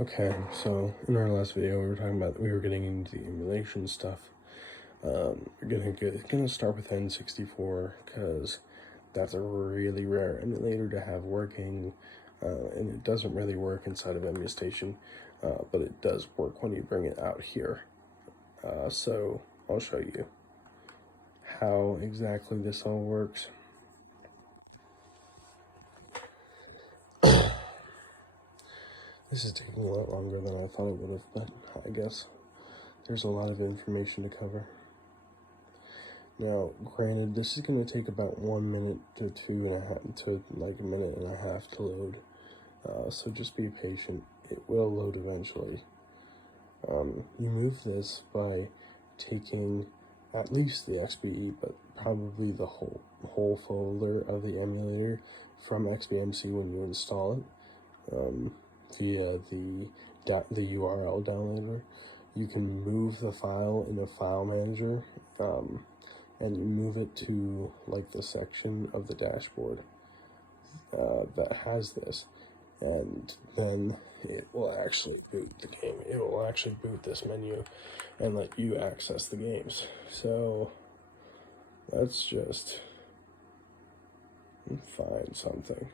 Okay, so in our last video, we were talking about we were getting into the emulation stuff. We're gonna start with N64 because that's a really rare emulator to have working, and it doesn't really work inside of EmuStation, but it does work when you bring it out here. So I'll show you how exactly this all works. This is taking a lot longer than I thought it would have, but I guess there's a lot of information to cover. Now, granted, this is going to take about 1 minute to 2.5 to like a minute and a half to load. So just be patient. It will load eventually. You move this by taking at least the XBE, but probably the whole folder of the emulator from XBMC when you install it via the URL downloader. You can move the file in a file manager and move it to like the section of the dashboard that has this, and then it will actually boot the game. It will actually boot this menu and let you access the games. So let's just find something.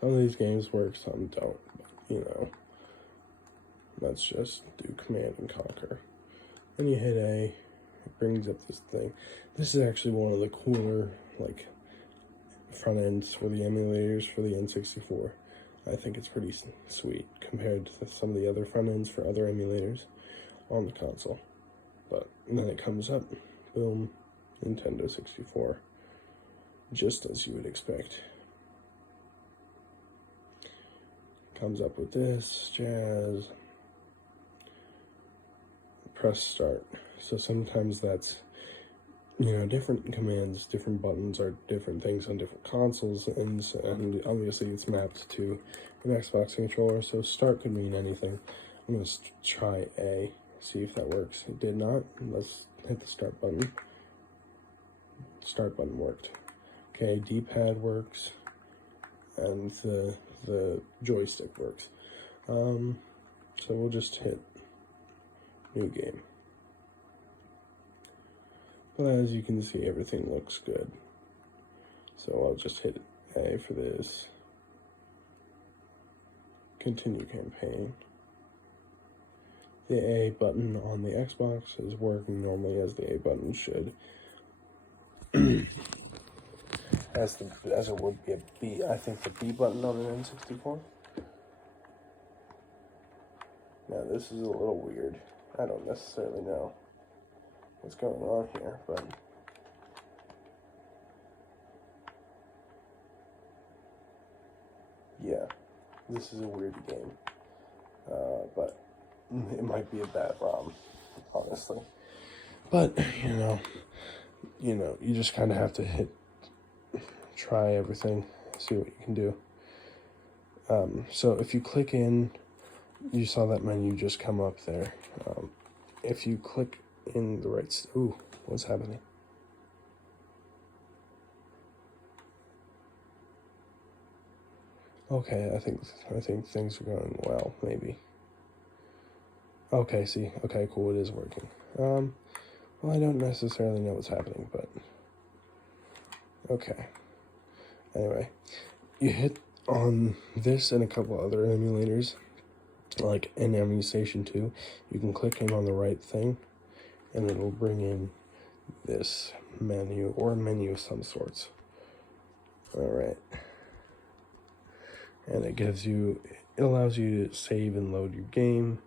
Some of these games work, some don't, but, let's just do Command and Conquer. Then you hit A, it brings up this thing. This is actually one of the cooler, like, front ends for the emulators for the N64. I think it's pretty sweet compared to some of the other front ends for other emulators on the console. But then it comes up, boom, Nintendo 64, just as you would expect. Comes up with this jazz. Press start. So sometimes that's, different commands, different buttons are different things on different consoles, and obviously it's mapped to an Xbox controller, so start could mean anything. I'm going to try A, see if that works. It did not. Let's hit the start button. Start button worked. Okay, D-pad works, and the joystick works. So we'll just hit new game. But as you can see, everything looks good. So I'll just hit A for this. Continue campaign. The A button on the Xbox is working normally as the A button should. as it would be a B. I think the B button on an N64. Now this is a little weird. I don't necessarily know what's going on here, but yeah, this is a weird game. But it might be a bad ROM, honestly. But you just kind of have to try everything, see what you can do. So if you click in, you saw that menu just come up there. If you click in the right, ooh, what's happening? Okay, I think things are going well, maybe. Okay, see, okay, cool, it is working. Well, I don't necessarily know what's happening, but okay. Anyway, you hit on this and a couple other emulators, like in EmuStation 2, you can click in on the right thing, and it'll bring in this menu, or a menu of some sorts. Alright. And it allows you to save and load your game,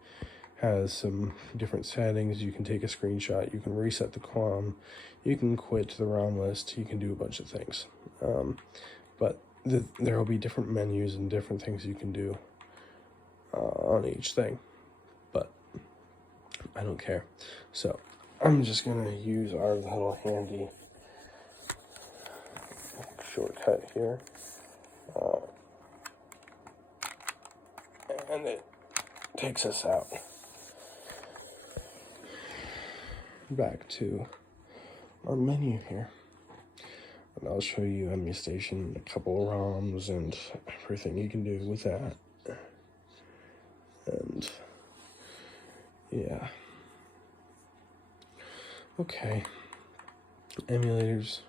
has some different settings. You can take a screenshot, you can reset the QOM, you can quit the ROM list, you can do a bunch of things. But there will be different menus and different things you can do on each thing, but I don't care. So I'm just gonna use our little handy shortcut here, and it takes us out back to our menu here. And I'll show you EmuStation, a couple of ROMs, and everything you can do with that. And yeah. Okay. Emulators.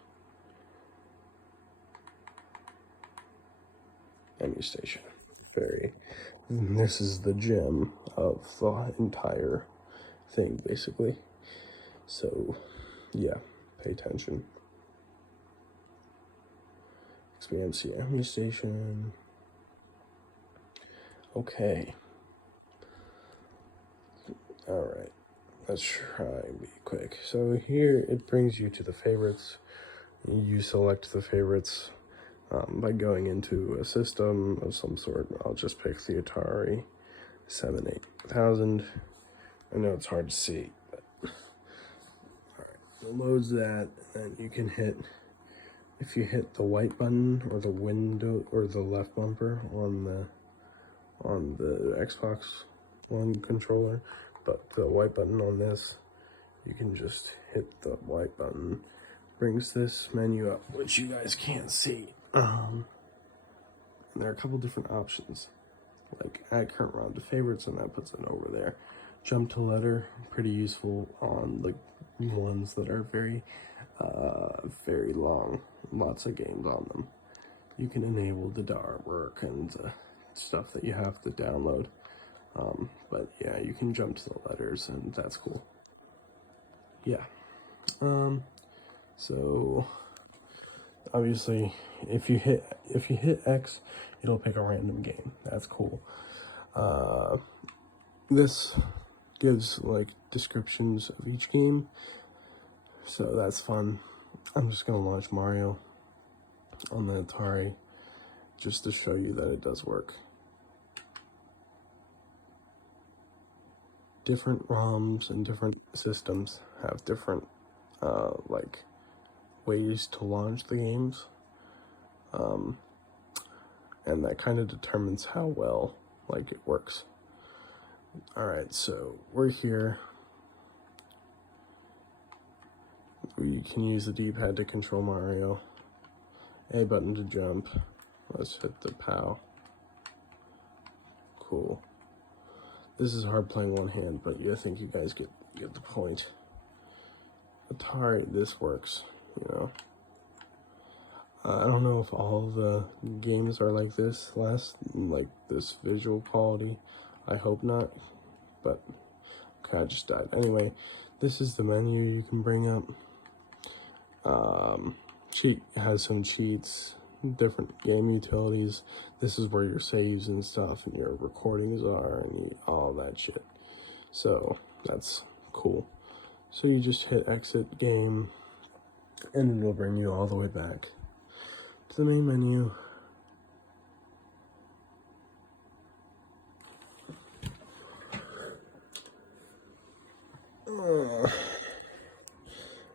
EmuStation. This is the gem of the entire thing, basically. So, yeah, pay attention. XBMC EmuStation. Okay. Alright. Let's try and be quick. So here it brings you to the favorites. You select the favorites by going into a system of some sort. I'll just pick the Atari 78,000. I know it's hard to see, but alright. It loads that, and you can hit, if you hit the white button or the window or the left bumper on the Xbox One controller, but the white button on this, you can just hit the white button. Brings this menu up, which you guys can't see. And there are a couple different options, like add current ROM to favorites, and that puts it over there. Jump to letter, pretty useful on the ones that are very long, lots of games on them. You can enable the artwork and stuff that you have to download. But yeah, you can jump to the letters, and that's cool. Yeah. So obviously, if you hit X, it'll pick a random game. That's cool. This gives like descriptions of each game, so that's fun. I'm just gonna launch Mario on the Atari just to show you that it does work. Different ROMs and different systems have different like ways to launch the games, and that kind of determines how well like it works. Alright, so we're here. We can use the D-pad to control Mario, A button to jump. Let's hit the POW. Cool. This is hard playing one hand, but I think you guys get the point. Atari, this works, you know. I don't know if all the games are like this, like this visual quality. I hope not, but okay, I just died. Anyway, this is the menu you can bring up. Cheat has some cheats, different game utilities. This is where your saves and stuff and your recordings are and all that shit. So that's cool. So you just hit exit game, and it'll bring you all the way back to the main menu.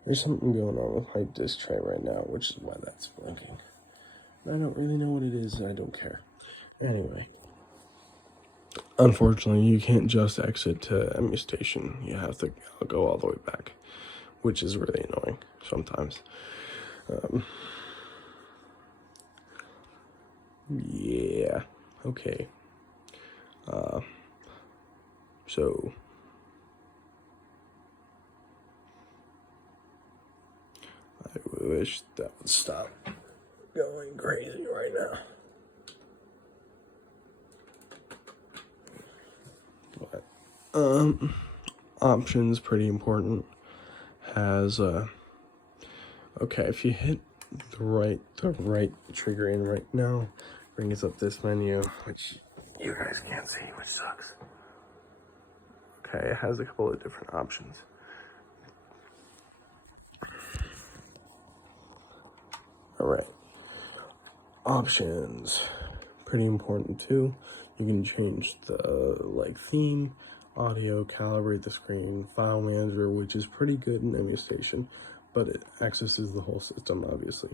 There's something going on with my disc tray right now, which is why that's blinking. I don't really know what it is, and I don't care. Anyway, unfortunately, you can't just exit to EmuStation. You have to go all the way back, which is really annoying sometimes. Yeah, okay. So I wish that would stop going crazy right now. But options pretty important. Has okay, if you hit the right trigger in right now, brings up this menu, which you guys can't see, which sucks. Okay, it has a couple of different options. Alright. Options. Pretty important too. You can change the theme, audio, calibrate the screen, file manager, which is pretty good in EmuStation, but it accesses the whole system obviously.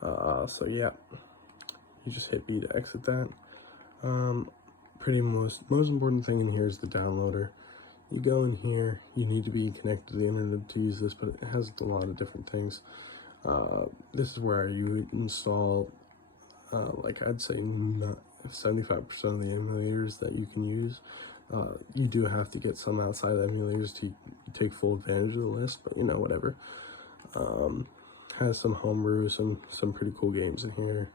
So yeah. You just hit B to exit that. Most important thing in here is the downloader. You go in here, you need to be connected to the internet to use this, but it has a lot of different things. This is where you install, like I'd say, 75% of the emulators that you can use. You do have to get some outside emulators to take full advantage of the list, but you know, whatever. Has some homebrew, some pretty cool games in here.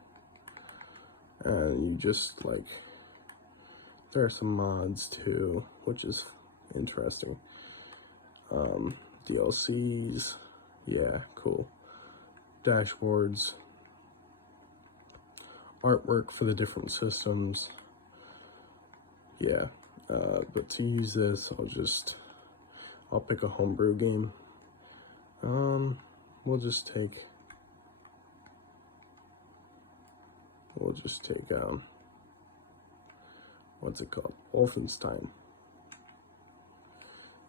And you just, like, there are some mods too, which is interesting. DLCs, yeah, cool. Dashboards, artwork for the different systems, yeah. But to use this, I'll pick a homebrew game. We'll just take what's it called? Wolfenstein.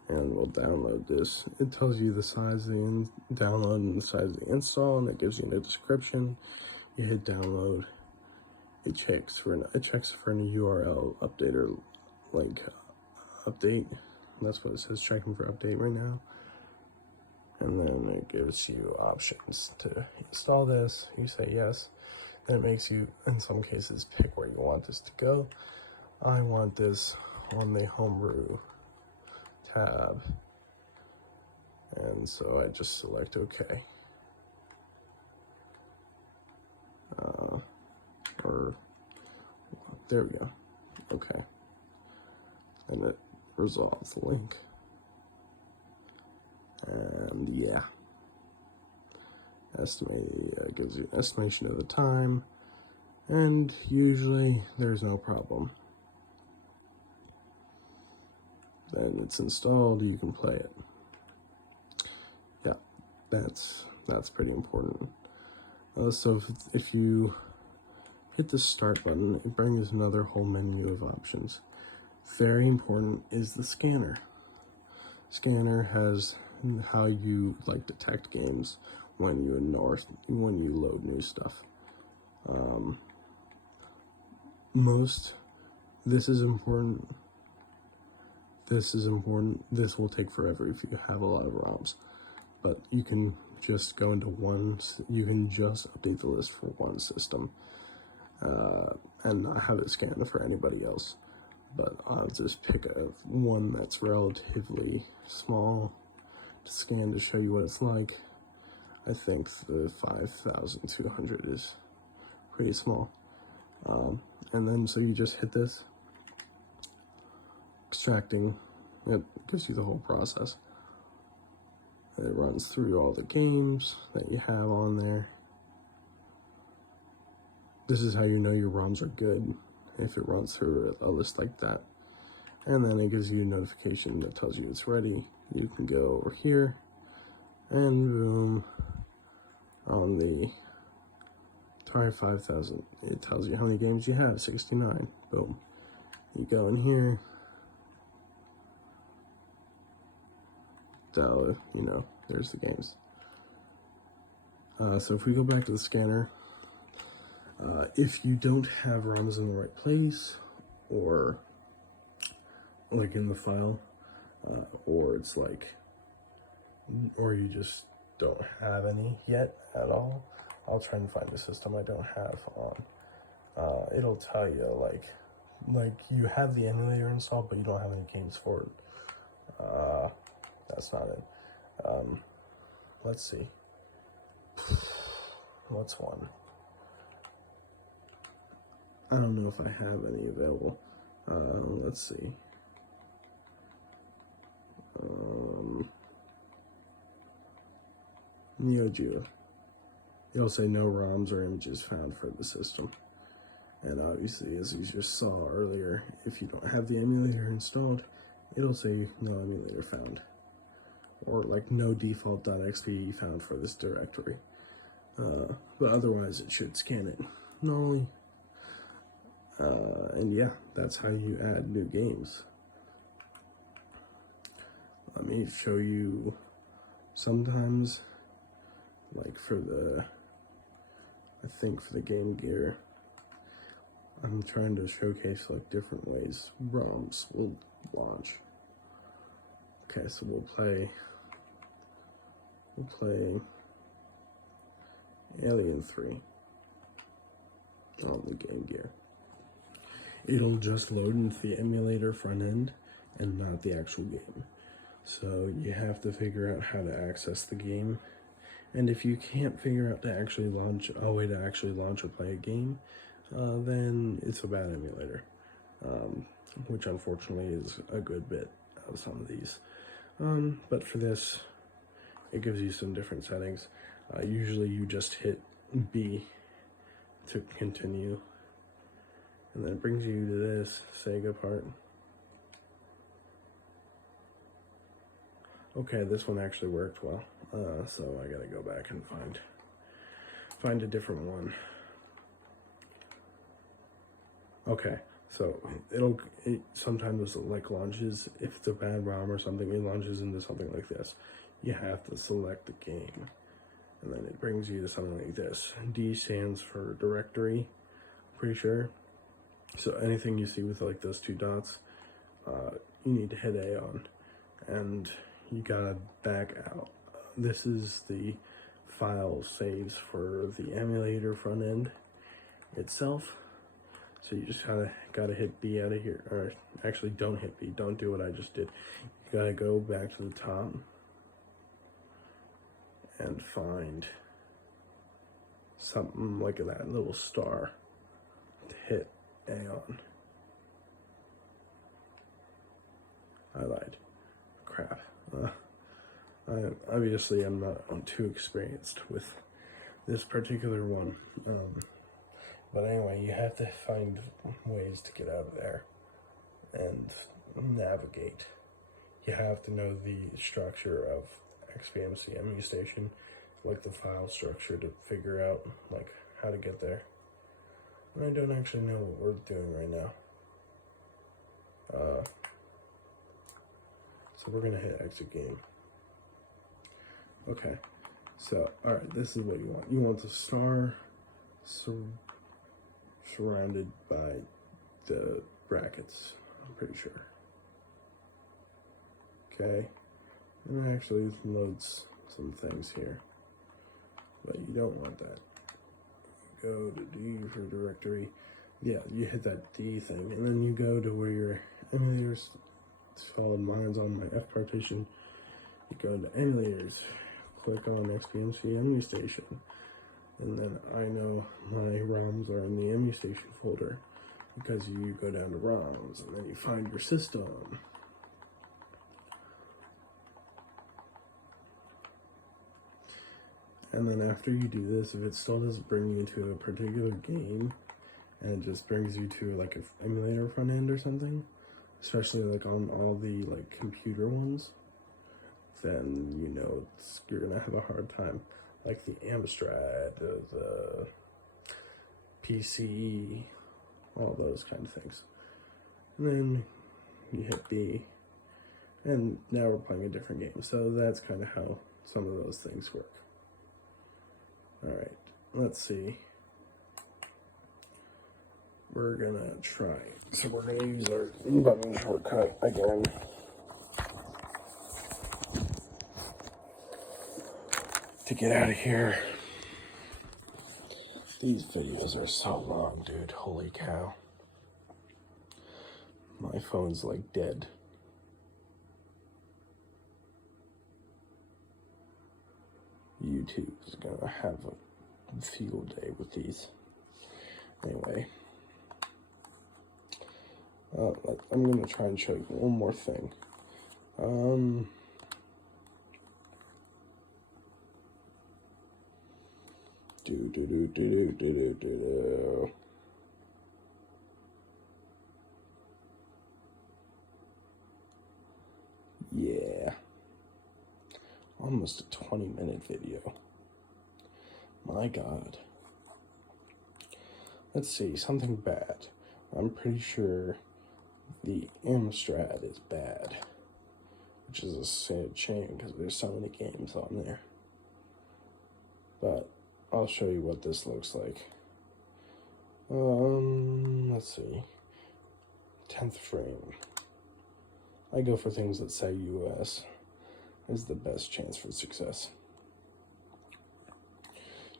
And we'll download this. It tells you the size of the download and the size of the install, and it gives you a description. You hit download. It checks for an URL update or link update. That's what it says, checking for update right now. And then it gives you options to install this. You say yes. Then it makes you, in some cases, pick where you want this to go. I want this on the homebrew tab. And so I just select OK. Or there we go. Okay. And it resolves the link. And yeah, gives you an estimation of the time, and usually there's no problem. Then it's installed, you can play it. Yeah, that's pretty important. So if you hit the start button, it brings another whole menu of options. Very important is the scanner. Scanner has how you like detect games when you load new stuff. This is important. This will take forever if you have a lot of ROMs, but you can just go into you can just update the list for one system, and not have it scanned for anybody else. But I'll just pick one that's relatively small to scan to show you what it's like. I think the 5200 is pretty small. And then so you just hit this, extracting, it gives you the whole process. It runs through all the games that you have on there. This is how you know your ROMs are good, if it runs through a list like that. And then it gives you a notification that tells you it's ready. You can go over here and boom, on the Atari 5000, it tells you how many games you have, 69. Boom. You go in here, there's the games. So if we go back to the scanner, if you don't have ROMs in the right place, or like in the file, or it's like, or you just don't have any yet at all, I'll try and find a system I don't have on. It'll tell you like you have the emulator installed, but you don't have any games for it. That's not it. Let's see. What's one? I don't know if I have any available. Let's see. Neo Geo. It'll say no ROMs or images found for the system. And obviously, as you just saw earlier, if you don't have the emulator installed, it'll say no emulator found. Or like no default.xp found for this directory. But otherwise, it should scan it. Normally. And yeah, that's how you add new games. Let me show you sometimes, like for the Game Gear, I'm trying to showcase like different ways ROMs will launch. Okay, so we'll play Alien 3 on the Game Gear. It'll just load into the emulator front end and not the actual game. So you have to figure out how to access the game. And if you can't figure out to actually launch a way to actually launch or play a game, then it's a bad emulator, which unfortunately is a good bit of some of these. But for this, it gives you some different settings. Usually you just hit B to continue, and then it brings you to this Sega part. Okay, this one actually worked well, so I gotta go back and find a different one. Okay, so it sometimes like launches, if it's a bad ROM or something, it launches into something like this. You have to select the game, and then it brings you to something like this. D stands for directory, pretty sure. So anything you see with like those two dots, you need to hit A on, and you gotta back out. This is the file saves for the emulator front end itself. So you just gotta hit B out of here, or actually don't hit B, don't do what I just did. You gotta go back to the top and find something like that little star to hit A on. I lied. Crap. Obviously I'm not too experienced with this particular one. But anyway, you have to find ways to get out of there and navigate. You have to know the structure of XBMC MU Station, like the file structure, to figure out like how to get there. And I don't actually know what we're doing right now. So we're gonna hit exit game. Okay, so alright, this is what you want. You want the star surrounded by the brackets, I'm pretty sure. Okay, and it actually loads some things here, but you don't want that. Go to D for directory. Yeah, you hit that D thing, and then you go to where your emulators, it's called, mine's on my F partition. You go into emulators, click on XBMC MU Station, and then I know my ROMs are in the MU Station folder, because you go down to ROMs, and then you find your system. And then after you do this, if it still doesn't bring you to a particular game, and it just brings you to like an emulator front end or something, especially like on all the like computer ones, then you know you're gonna have a hard time. Like the Amstrad, the PCE, all those kind of things. And then you hit B, and now we're playing a different game. So that's kind of how some of those things work. Alright, let's see. We're gonna try. So we're gonna use our button shortcut again. To get out of here. These videos are so long, dude. Holy cow. My phone's like dead. YouTube is gonna have a field day with these. Anyway. I'm gonna try and show you one more thing. Yeah. Almost a 20-minute video. My God. Let's see, something bad. I'm pretty sure the Amstrad is bad, which is a sad shame because there's so many games on there. But I'll show you what this looks like. Let's see. 10th frame. I go for things that say US is the best chance for success.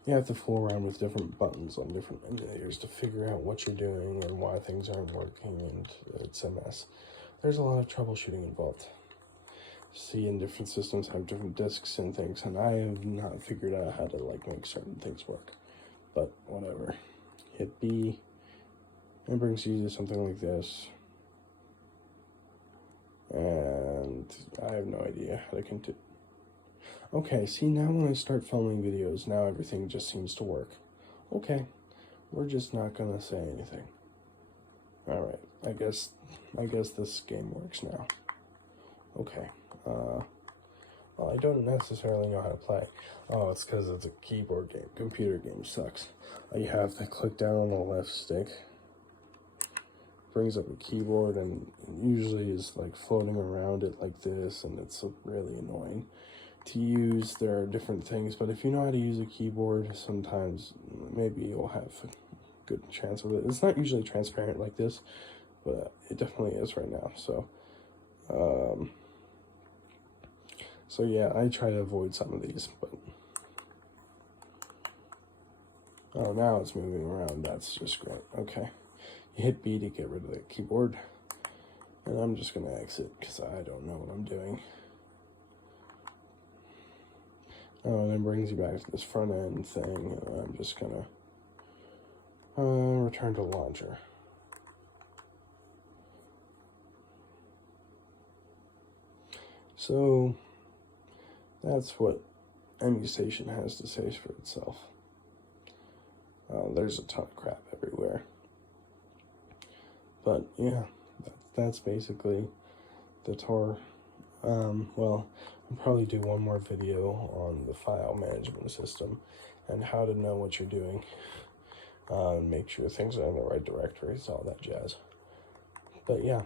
you have to fool around with different buttons on different emulators to figure out what you're doing and why things aren't working, and it's a mess. There's a lot of troubleshooting involved. See, and different systems have different disks and things, and I have not figured out how to like make certain things work. But whatever. Hit B. It brings you to something like this. And I have no idea how to continue. Okay, see, now when I start filming videos, now everything just seems to work. Okay, we're just not gonna say anything. Alright, I guess this game works now. Okay, well, I don't necessarily know how to play. Oh, it's because it's a keyboard game. Computer game sucks. You have to click down on the left stick. Brings up a keyboard and usually is like floating around it like this, and it's really annoying to use. There are different things, but if you know how to use a keyboard, sometimes maybe you'll have a good chance of it. It's not usually transparent like this, but it definitely is right now. So yeah, I try to avoid some of these, but oh, now it's moving around. That's just great. Okay, you hit B to get rid of the keyboard, and I'm just gonna exit because I don't know what I'm doing. Oh, and it brings you back to this front end thing. I'm just gonna return to launcher. So that's what EmuStation has to say for itself. There's a ton of crap everywhere. But yeah, that's basically the tour. Well, I'll probably do one more video on the file management system and how to know what you're doing. Make sure things are in the right directories, all that jazz. But yeah.